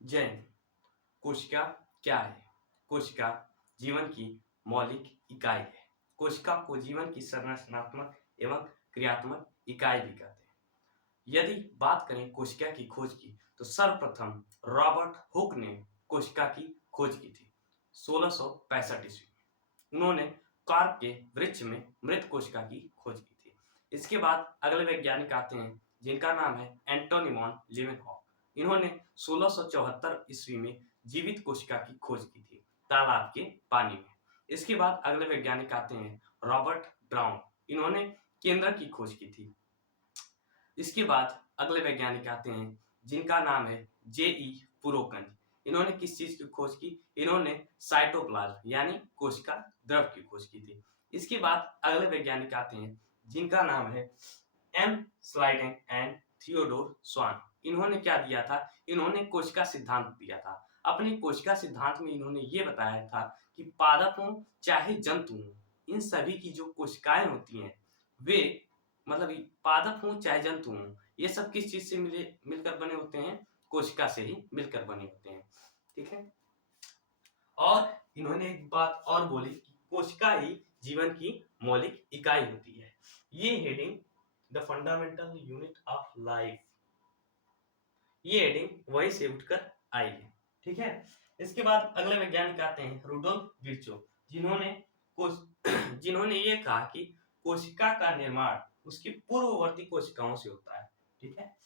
जय हिंद। कोशिका क्या है? कोशिका जीवन की मौलिक इकाई है। कोशिका को जीवन की संरचनात्मक एवं क्रियात्मक इकाई भी कहते हैं। यदि बात करें कोशिका की खोज की, तो सर्वप्रथम रॉबर्ट हुक ने कोशिका की खोज की थी 1665 ईस्वी में। उन्होंने कार्प के वृक्ष में मृत कोशिका की खोज की थी। इसके बाद अगले वैज्ञानिक आते हैं जिनका नाम है एंटोनी वॉन लीवेनहॉक। इन्होंने 1674 ईस्वी में जीवित कोशिका की खोज की थी तालाब के पानी में। इसके बाद अगले वैज्ञानिक आते हैं रॉबर्ट ब्राउन। इन्होंने केंद्रक की खोज की थी। इसके बाद अगले वैज्ञानिक आते हैं जिनका नाम है जे.ई. पुरोकंज। इन्होंने किस चीज की खोज की? इन्होंने साइटोप्लाज्म यानी कोशिका द्रव की खोज की थी। इसके बाद अगले वैज्ञानिक आते हैं जिनका नाम है एम स्लाइडेन एंड थियोडोर स्वान। इन्होंने क्या दिया था? इन्होंने कोशिका सिद्धांत दिया था। अपने कोशिका सिद्धांत में इन्होंने ये बताया था कि पादप हों चाहे जंतु हों, इन सभी की जो कोशिकाएं होती हैं वे मतलब पादप हों चाहे जंतु हों, ये सब किस चीज से मिलकर बने होते हैं? कोशिका से ही मिलकर बने होते हैं। ठीक है। और इन्होंने एक बात और बोली कि कोशिका ही जीवन की मौलिक इकाई होती है। ये heading the fundamental unit of life, ये हेडिंग वहीं से उठकर आई है। ठीक है। इसके बाद अगले वैज्ञानिक आते हैं रुडोल्फ विर्चो, जिन्होंने जिन्होंने ये कहा कि कोशिका का निर्माण उसकी पूर्ववर्ती कोशिकाओं से होता है। ठीक है।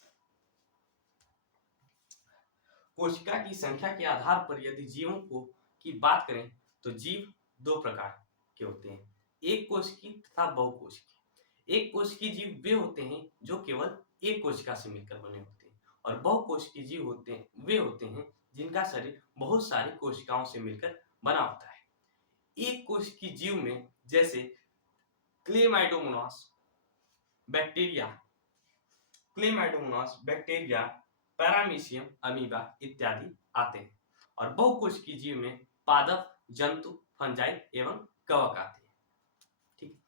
कोशिका की संख्या के आधार पर यदि जीवों को की बात करें तो जीव दो प्रकार के होते हैं, एक कोशिकी तथा बहुकोशिकी। एक कोशिकी जीव वे होते हैं जो केवल एक कोशिका से मिलकर बने होते हैं, और बहुकोशिकी जीव वे होते हैं जिनका शरीर बहुत सारी कोशिकाओं से मिलकर बना होता है। एक कोशिकी जीव में जैसे क्लेमाइडोमोनास बैक्टीरिया, पैरामीशियम अमीबा इत्यादि आते हैं, और बहुकोशिकी जीव में पादप, जंतु, फंजाई एवं कवक आते हैं। ठीक।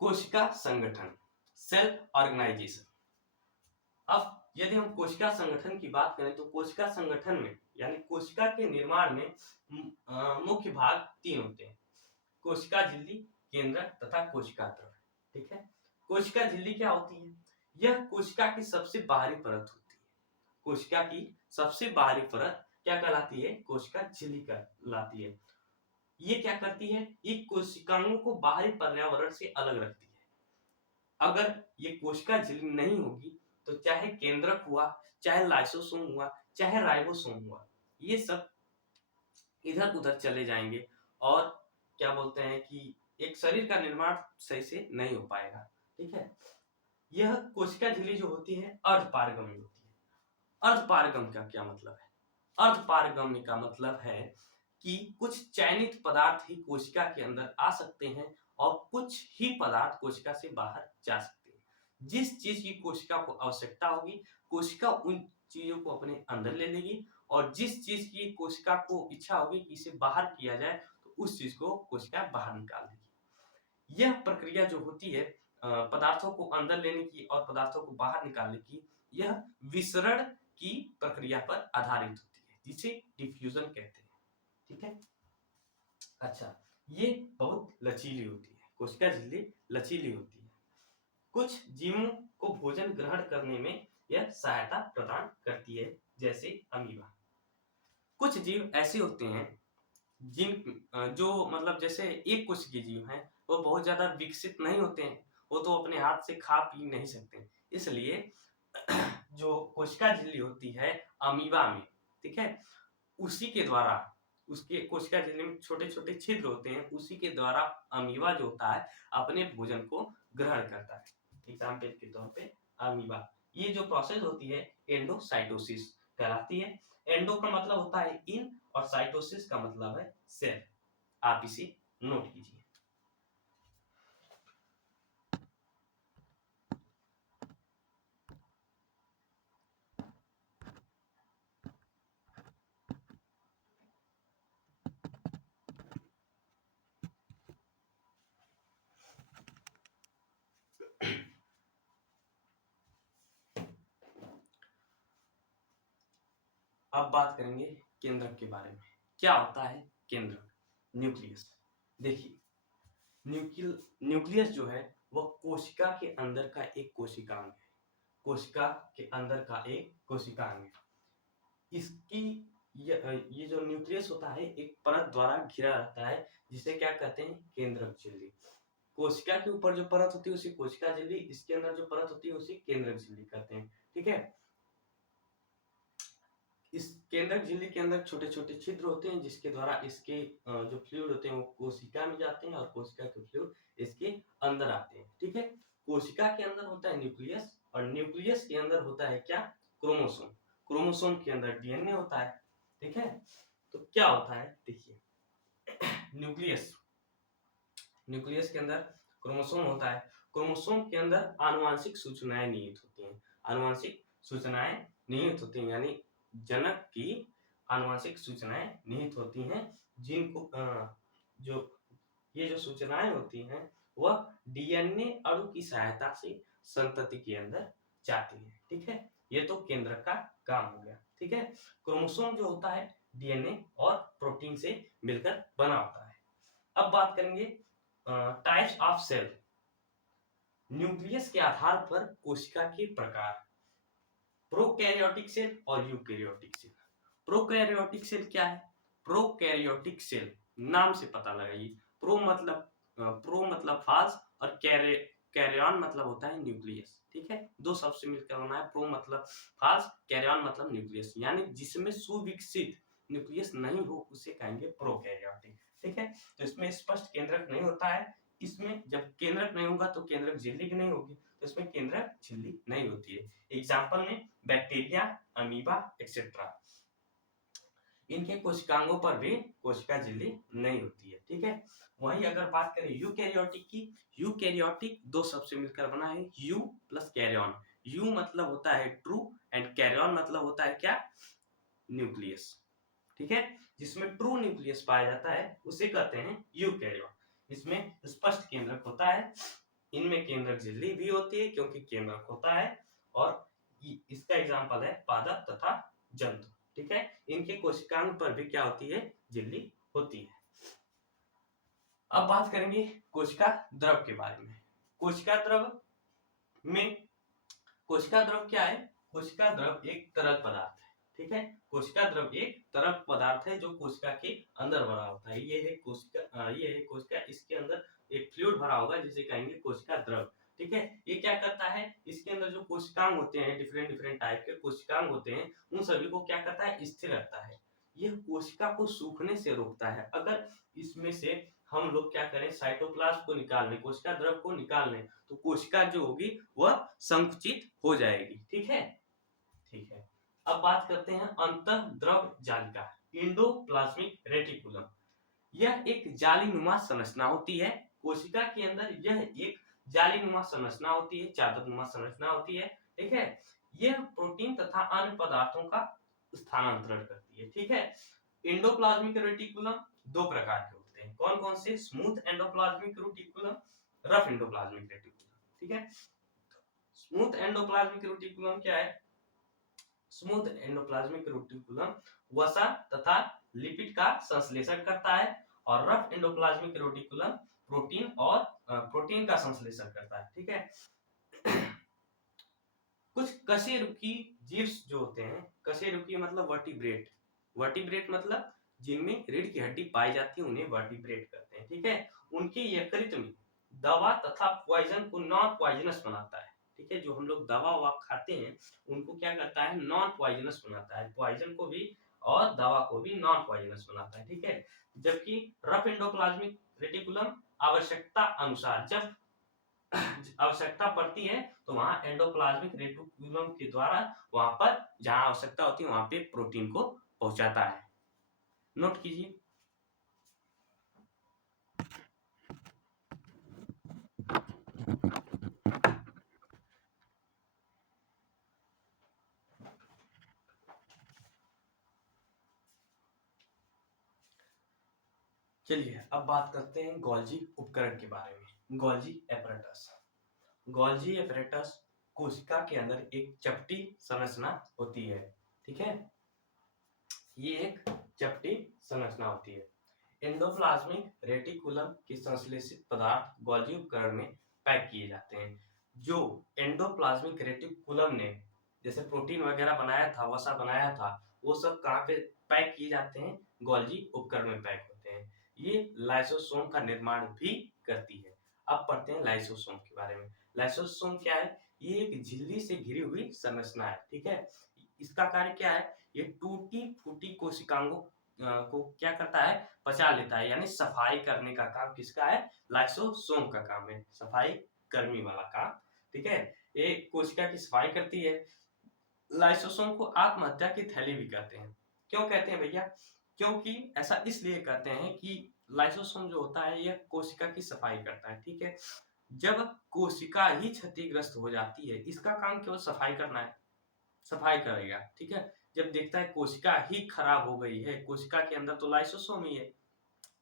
कोशिका संगठन, सेल ऑर्गेनाइजेशन। अब यदि हम कोशिका संगठन की बात करें तो कोशिका संगठन में यानी कोशिका के निर्माण में मुख्य भाग तीन होते हैं: कोशिका झिल्ली, केंद्रक तथा कोशिका द्रव। ठीक है। कोशिका झिल्ली क्या होती है? यह कोशिका की सबसे बाहरी परत होती है। कोशिका की सबसे बाहरी परत क्या कहलाती है? कोशिका झिल्ली कहलाती है। ये क्या करती है? ये कोशिकाओं को बाहरी पर्यावरण से अलग रखती है। अगर ये कोशिका झिल्ली नहीं होगी तो चाहे केंद्रक हुआ, चाहे लाइसोसोम हुआ, चाहे राइबोसोम हुआ, ये सब इधर उधर चले जाएंगे और क्या बोलते हैं कि एक शरीर का निर्माण सही से नहीं हो पाएगा। ठीक है। यह कोशिका झिल्ली जो होती है अर्धपारगम्य होती है। अर्धपारगम्य का क्या मतलब है? अर्धपारगम्य का मतलब है कि कुछ चयनित पदार्थ ही कोशिका के अंदर आ सकते हैं और कुछ ही पदार्थ कोशिका से बाहर जा सकते हैं। जिस चीज की कोशिका को आवश्यकता होगी, कोशिका उन चीजों को अपने अंदर ले लेगी, और जिस चीज की कोशिका को इच्छा होगी कि इसे बाहर किया जाए तो उस चीज को कोशिका बाहर निकाल देगी। यह प्रक्रिया जो होती है पदार्थों को अंदर लेने की और पदार्थों को बाहर निकालने की, यह विसरण की प्रक्रिया पर आधारित होती है, जिसे डिफ्यूजन कहते हैं। ठीक है। अच्छा, ये बहुत लचीली होती है, कोशिका झिल्ली लचीली होती है। कुछ जीवों को भोजन ग्रहण करने में यह सहायता प्रदान करती है, जैसे अमीबा। कुछ जीव ऐसे होते हैं जो मतलब जैसे एक कोशिकीय जीव हैं, वो बहुत ज्यादा विकसित नहीं होते हैं, वो तो अपने हाथ से खा पी नहीं सकते, इसलिए जो कोशिका झिल्ली होती है अमीबा में, ठीक है, उसी के द्वारा, उसके कोशिका झिल्ली में छोटे छोटे छिद्र होते हैं, उसी के द्वारा अमीबा जो होता है अपने भोजन को ग्रहण करता है। एग्जाम्पल के तौर पे अमीबा, ये जो प्रोसेस होती है एंडोसाइटोसिस कहलाती है। एंडो का मतलब होता है इन और साइटोसिस का मतलब है सेल। आप इसे नोट कीजिए। अब बात करेंगे केंद्रक के बारे में। क्या होता है केंद्रक? न्यूक्लियस। देखिए, न्यूक्लियस जो है वह कोशिका के अंदर का एक कोशिकांग है। कोशिका के अंदर का एक कोशिकांग है। इसकी ये जो न्यूक्लियस होता है एक परत द्वारा घिरा रहता है, जिसे क्या कहते हैं? केंद्रक झिल्ली। कोशिका के ऊपर जो परत होती है उसे कोशिका झिल्ली, इसके अंदर जो परत होती है उसे केंद्रक झिल्ली कहते हैं। ठीक है। इस केंद्रक झिल्ली के अंदर छोटे छोटे छिद्र होते हैं, जिसके द्वारा इसके जो फ्लूइड होते हैं वो कोशिका में जाते हैं और कोशिका के फ्लूइड इसके अंदर आते हैं। ठीक है। कोशिका के अंदर होता है न्यूक्लियस, और न्यूक्लियस के अंदर होता है क्या? क्रोमोसोम। क्रोमोसोम के अंदर डीएनए होता है। ठीक है। तो क्या होता है? देखिए, न्यूक्लियस के अंदर क्रोमोसोम होता है। क्रोमोसोम के अंदर आनुवांशिक सूचनाएं निहित होती हैं। आनुवांशिक सूचनाएं निहित होती हैं, यानी जनक की आनुवांशिक सूचनाएं निहित होती हैं, जिनको ये जो सूचनाएं होती हैं वह डीएनए अणु की सहायता से संतति के अंदर जाती है। ठीक है। ये तो केंद्रक का काम हो गया। ठीक है। क्रोमोसोम जो होता है डीएनए और प्रोटीन से मिलकर बना होता है। अब बात करेंगे टाइप्स ऑफ सेल। न्यूक्लियस के आधार पर कोशिका के प्रकार। प्रोकैरियोटिक सेल और यूकैरियोटिक सेल। प्रोकैरियोटिक सेल क्या है? प्रोकैरियोटिक सेल नाम से पता लगाइए। प्रो मतलब फाल्स, और कैरियन मतलब होता है न्यूक्लियस। ठीक है। दो शब्द से मिलकर बना है। प्रो मतलब फाल्स, कैरियन मतलब न्यूक्लियस, यानी जिसमें सुविकसित न्यूक्लियस नहीं हो उसे कहेंगे प्रोकैरियोटिक। ठीक है। तो इसमें स्पष्ट केंद्रक नहीं होता है। इसमें जब केंद्रक नहीं होगा तो केंद्रक झिल्ली नहीं होगी, तो इसमें केंद्रक झिल्ली नहीं होती है। एग्जाम्पल में बैक्टीरिया, अमीबा एक्सेट्रा, इनके कोशिकांगों पर भी कोशिका झिल्ली नहीं होती है। ठीक है। वहीं अगर बात करें यूकैरियोटिक की, यूकैरियोटिक दो शब्द से मिलकर बना है, यू प्लस कैरियन। यू मतलब होता है ट्रू, एंड कैरियन मतलब होता है क्या? न्यूक्लियस। ठीक है। जिसमें ट्रू न्यूक्लियस पाया जाता है उसे कहते हैं यूकैरियोट। इसमें स्पष्ट केंद्रक होता है। इनमें केंद्रक झिल्ली भी होती है क्योंकि केंद्रक होता है, और इसका एग्जांपल है पादप तथा जंतु। ठीक है। इनके कोशिकांग पर भी क्या होती है? झिल्ली होती है। अब बात करेंगे कोशिका द्रव के बारे में। कोशिका द्रव क्या है? कोशिका द्रव एक तरल पदार्थ है। ठीक है। कोशिका द्रव एक तरल पदार्थ है जो कोशिका के अंदर भरा होता है। ये है कोशिका, इसके अंदर एक फ्लूइड भरा होगा जिसे कहेंगे कोशिका द्रव। ठीक है। ये क्या करता है? इसके अंदर जो कोशिकांग होते हैं, डिफरेंट टाइप के कोशिकांग होते हैं, उन सभी को क्या करता है? स्थिर रखता है। यह कोशिका को सूखने से रोकता है। अगर इसमें से हम लोग क्या करें? साइटोप्लाज्म को निकाल लें, कोशिका द्रव को निकाल लें, तो कोशिका जो होगी वह संकुचित हो जाएगी। ठीक है। अब बात करते हैं अंतःद्रव जालिका, इंडोप्लाज्मिक रेटिकुलम। यह एक जालीनुमा संरचना होती है। कोशिका के अंदर यह एक जालीनुमा संरचना होती है, चादरनुमा संरचना होती है। ठीक है। यह प्रोटीन तथा अन्य पदार्थों का स्थानांतरण करती है। ठीक है। एंडोप्लाज्मिक रेटिकुलम दो प्रकार के होते हैं। कौन कौन से? Smooth endoplasmic reticulum, rough endoplasmic reticulum. ठीक है। स्मूथ एंडोप्लाज्मिक रेटिकुलम क्या है? स्मूथ एंडोप्लाज्मिक रेटिकुलम वसा तथा लिपिड का संश्लेषण करता है, और रफ एंडोप्लाज्मिक रेटिकुलम प्रोटीन का संश्लेषण करता है। ठीक है। कुछ कशेरुकी जीव जो होते हैं, कशेरुकी मतलब वर्टिब्रेट मतलब जिनमें रीढ़ की हड्डी पाई जाती है उन्हें वर्टिब्रेट कहते हैं। ठीक है। उनके यकृत में दवा तथा पॉइजन को नॉन पॉइजनस बनाता है। ठीक है। जो हम लोग दवा खाते हैं उनको क्या करता है? नॉन पॉइजनस बनाता है। पॉइजन को भी और दवा को भी नॉन पॉइजनस बनाता है। ठीक है। जबकि रफ एंडोप्लाज्मिक रेटिकुलम आवश्यकता अनुसार, जब आवश्यकता पड़ती है तो वहां एंडोप्लाज्मिक रेटिकुलम के द्वारा वहां पर जहां आवश्यकता होती है वहां पे प्रोटीन को पहुंचाता है। नोट कीजिए। चलिए अब बात करते हैं गोल्जी उपकरण के बारे में। Golgi apparatus. गोल्जी एपरेटस कोशिका के अंदर एक चपटी संरचना होती है। ठीक है। ये एक चपटी संरचना होती है। एंडोप्लाज्मिक रेटिकुलम के संश्लेषित पदार्थ गोल्गी उपकरण में पैक किए जाते हैं। जो एंडोप्लाज्मिक रेटिकुलम ने जैसे प्रोटीन वगैरह बनाया था, वसा बनाया था, वो सब कहाँ पे पैक किए जाते हैं? गोल्गी उपकरण में पैक होते हैं। ये लाइसोसोम का निर्माण भी करती है। अब पढ़ते हैं लाइसोसोम के बारे में। लाइसोसोम क्या है? ये एक झिल्ली से घिरी हुई संरचना है, ठीक है। इसका कार्य क्या है? ये टूटी फूटी कोशिकाओं को क्या करता है? पचा लेता है, यानी सफाई करने का काम किसका है? लाइसोसोम का काम है, सफाई कर्मी वाला काम, ठीक है। ये कोशिका की सफाई करती है। लाइसोसोम को आत्महत्या की थैली भी कहते हैं। क्यों कहते हैं भैया? क्योंकि ऐसा इसलिए कहते हैं कि लाइसोसोम जो होता है यह कोशिका की सफाई करता है, ठीक है। जब कोशिका ही क्षतिग्रस्त हो जाती है, इसका काम केवल सफाई करना है, सफाई करेगा, ठीक है। जब देखता है कोशिका ही खराब हो गई है, कोशिका के अंदर तो लाइसोसोम ही है,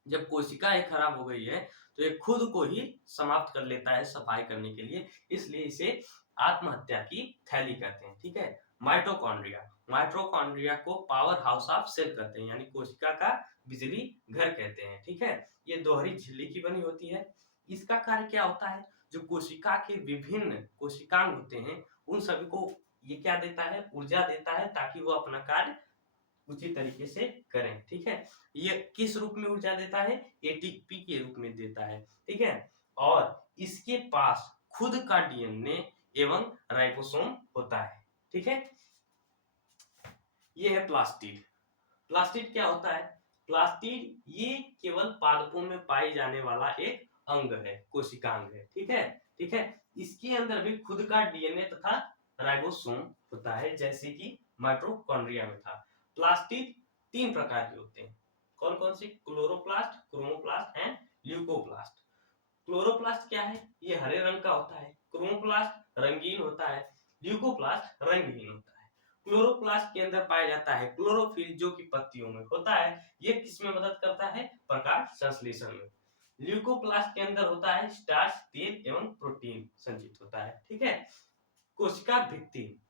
जब कोशिका ही खराब हो गई है तो ये खुद को ही समाप्त कर लेता है सफाई करने के लिए, इसलिए इसे आत्महत्या की थैली कहते हैं, ठीक है। माइटोकॉन्ड्रिया, माइटोकॉन्ड्रिया को पावर हाउस ऑफ सेल कहते हैं, यानी कोशिका का बिजली घर कहते हैं, ठीक है। ये दोहरी झिल्ली की बनी होती है। इसका कार्य क्या होता है? जो कोशिका के विभिन्न कोशिकांग होते हैं उन सभी को ये क्या देता है? ऊर्जा देता है, ताकि वो अपना कार्य उचित तरीके से करें, ठीक है। ये किस रूप में ऊर्जा देता है? एटीपी के रूप में देता है, ठीक है। और इसके पास खुद का डीएनए एवं राइबोसोम होता है, ठीक है। ये है प्लास्टिड। प्लास्टिड क्या होता है? प्लास्टिड ये केवल पादपों में पाई जाने वाला एक अंग है, कोशिकांग है, ठीक है, ठीक है। इसके अंदर भी खुद का डीएनए तथा राइबोसोम होता है, जैसे कि माइटोकॉन्ड्रिया में था। प्लास्टिड 3 प्रकार के होते हैं। कौन कौन से? Chloroplast, chromoplast and leucoplast. Chloroplast क्या है? ये हरे रंग का होता है। क्रोमोप्लास्ट रंगीन होता है। ल्यूकोप्लास्ट रंगहीन होता है। क्लोरोप्लास्ट के अंदर पाया जाता है क्लोरोफिल, जो कि पत्तियों में होता है। ये किसमें मदद करता है? प्रकाश संश्लेषण में। ल्यूकोप्लास्ट के अंदर होता है स्टार्च, तेल एवं प्रोटीन संचित होता है, ठीक है। कोशिका भित्ति,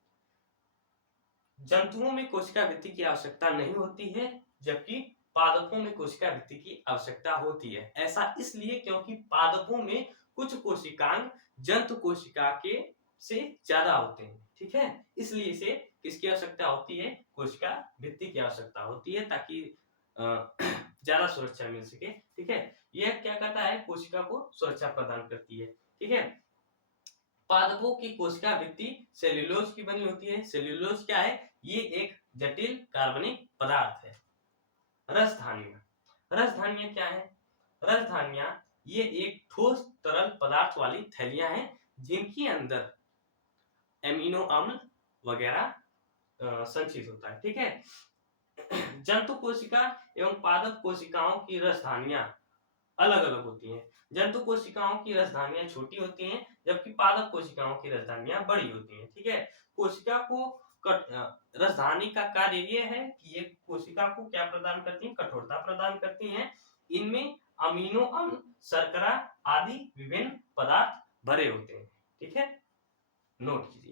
जंतुओं में कोशिका भित्ति की आवश्यकता नहीं होती है, जबकि पादपों में कोशिका भित्ति की आवश्यकता होती है। ऐसा इसलिए क्योंकि पादपों में कुछ कोशिकांग जंतु कोशिका के से ज्यादा होते हैं, ठीक है। इसलिए इसे किसकी आवश्यकता होती है? कोशिका भित्ति की आवश्यकता होती है, ताकि ज्यादा सुरक्षा मिल सके, ठीक है। यह क्या करता है? कोशिका को सुरक्षा प्रदान करती है, ठीक है। पादपों की कोशिका भित्ति सेल्यूलोज की बनी होती है। सेल्यूलोज क्या है? ये एक जटिल कार्बनिक पदार्थ है। रसधानियां, रसधानियां क्या है? रसधानियां ये एक ठोस तरल पदार्थ वाली थैलियां हैं, जिनके अंदर एमिनो अम्ल वगैरह संचित होता है, ठीक है। जंतु कोशिका एवं पादप कोशिकाओं की रसधानियां अलग अलग होती हैं। जंतु कोशिकाओं की रसधानियां छोटी होती हैं, जबकि पादप कोशिकाओं की रसधानियां बड़ी होती हैं, ठीक है। कोशिका को रसधानी का कार्य ये है कि ये कोशिका को क्या प्रदान करती हैं? कठोरता प्रदान करती हैं। इनमें अमीनो अम्ल, शर्करा आदि विभिन्न पदार्थ भरे होते हैं, ठीक है। नोट कीजिए।